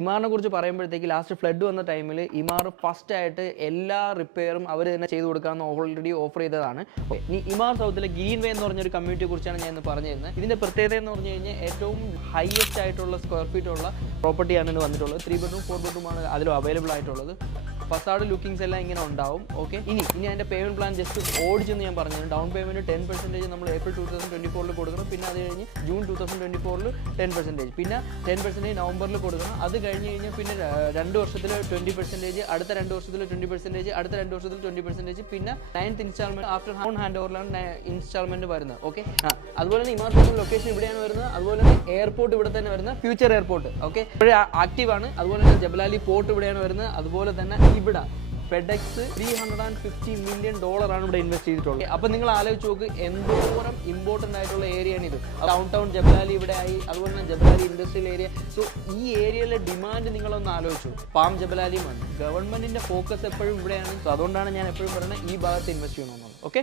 ഇമാറിനെ കുറിച്ച് പറയുമ്പോഴത്തേക്ക് last flood വന്ന ടൈമിൽ ഇമാർ ഫസ്റ്റ് ആയിട്ട് എല്ലാ റിപ്പയറും അവർ തന്നെ ചെയ്തു കൊടുക്കാമെന്ന് ഓൾറെഡി ഓഫർ ചെയ്തതാണ്. ഇനി ഇമാർ സൗത്തിലെ ഗ്രീൻ വേ എന്ന് പറഞ്ഞൊരു കമ്മ്യൂണിറ്റിയെ കുറിച്ചാണ് ഞാൻ ഇന്ന് പറഞ്ഞു തരുന്നത്. ഇതിൻ്റെ പ്രത്യേകത എന്ന് പറഞ്ഞു കഴിഞ്ഞാൽ ഏറ്റവും ഹയസ്റ്റ് ആയിട്ടുള്ള സ്ക്വയർ ഫീറ്റ് ഉള്ള പ്രോപ്പർട്ടിയാണ് ഇന്ന് വന്നിട്ടുള്ളത്. 3 ബെഡ്റൂം 4 ബെഡ്റൂം ആണ് അതിലും അവൈലബിൾ ആയിട്ടുള്ളത്. ഫസാഡ് ലുക്കിങ്സ് എല്ലാം ഇങ്ങനെ ഉണ്ടാവും. ഓക്കെ, ഇനി അതിൻ്റെ പേയ്മെൻറ്റ് പ്ലാൻ ജസ്റ്റ് ഓടിച്ചെന്ന് ഞാൻ പറഞ്ഞു. ഡൗൺ പേയ്മെൻറ്റ് 10% നമ്മൾ ഏപ്രിൽ 2024 കൊടുക്കണം. പിന്നെ അത് കഴിഞ്ഞ് ജൂൺ 2024 10%, പിന്നെ 10% നവംബറിൽ കൊടുക്കണം. അത് കഴിഞ്ഞ് കഴിഞ്ഞാൽ പിന്നെ 2 വർഷത്തിൽ 20%, അടുത്ത 2 വർഷത്തിൽ 20%, അടുത്ത 2 വർഷത്തിൽ 20%, പിന്നെ 9th ഇൻസ്റ്റാൾമെൻറ്റ് ആഫ്റ്റർ ഹാൻഡ് ഓവറിലാണ് ഇൻസ്റ്റാൾമെൻറ്റ് വരുന്നത്. ഓക്കെ, അതുപോലെ തന്നെ ഇമാർട്ട് ലൊക്കേഷൻ ഇവിടെയാണ് വരുന്നത്. അതുപോലെ തന്നെ എയർപോർട്ട് ഇവിടെ തന്നെ വരുന്നത്, ഫ്യൂച്ചർ എയർപോർട്ട്. ഓക്കെ, ഇപ്പോഴേ ആക്റ്റീവാണ്. അതുപോലെ തന്നെ ജബലാലി പോർട്ട് ഇവിടെയാണ് വരുന്നത്. അതുപോലെ തന്നെ ഇവിടെ ഫെഡെക്സ് $350 million ആണ് ഇവിടെ ഇൻവെസ്റ്റ് ചെയ്തിട്ടുള്ളത്. അപ്പോൾ നിങ്ങൾ ആലോചിച്ച് നോക്ക് എന്തോരം ഇമ്പോർട്ടൻ്റ് ആയിട്ടുള്ള ഏരിയയാണ് ഇത്. ഡൗൺ ടൗൺ ജബലാലി ഇവിടെ ആയി, അതുപോലെ തന്നെ ജബലാലി ഇൻഡസ്ട്രിയൽ ഏരിയ. സോ ഈ ഏരിയയിലെ ഡിമാൻഡ് നിങ്ങളൊന്ന് ആലോചിച്ചു. പാം ജബലാലിയും വന്നു. ഗവൺമെൻറ്റിൻ്റെ ഫോക്കസ് എപ്പോഴും ഇവിടെയാണ്. സോ അതുകൊണ്ടാണ് ഞാൻ എപ്പോഴും പറയുന്നത് ഈ ഭാഗത്ത് ഇൻവെസ്റ്റ് ചെയ്യണമെന്നുള്ളത്. ഓക്കെ.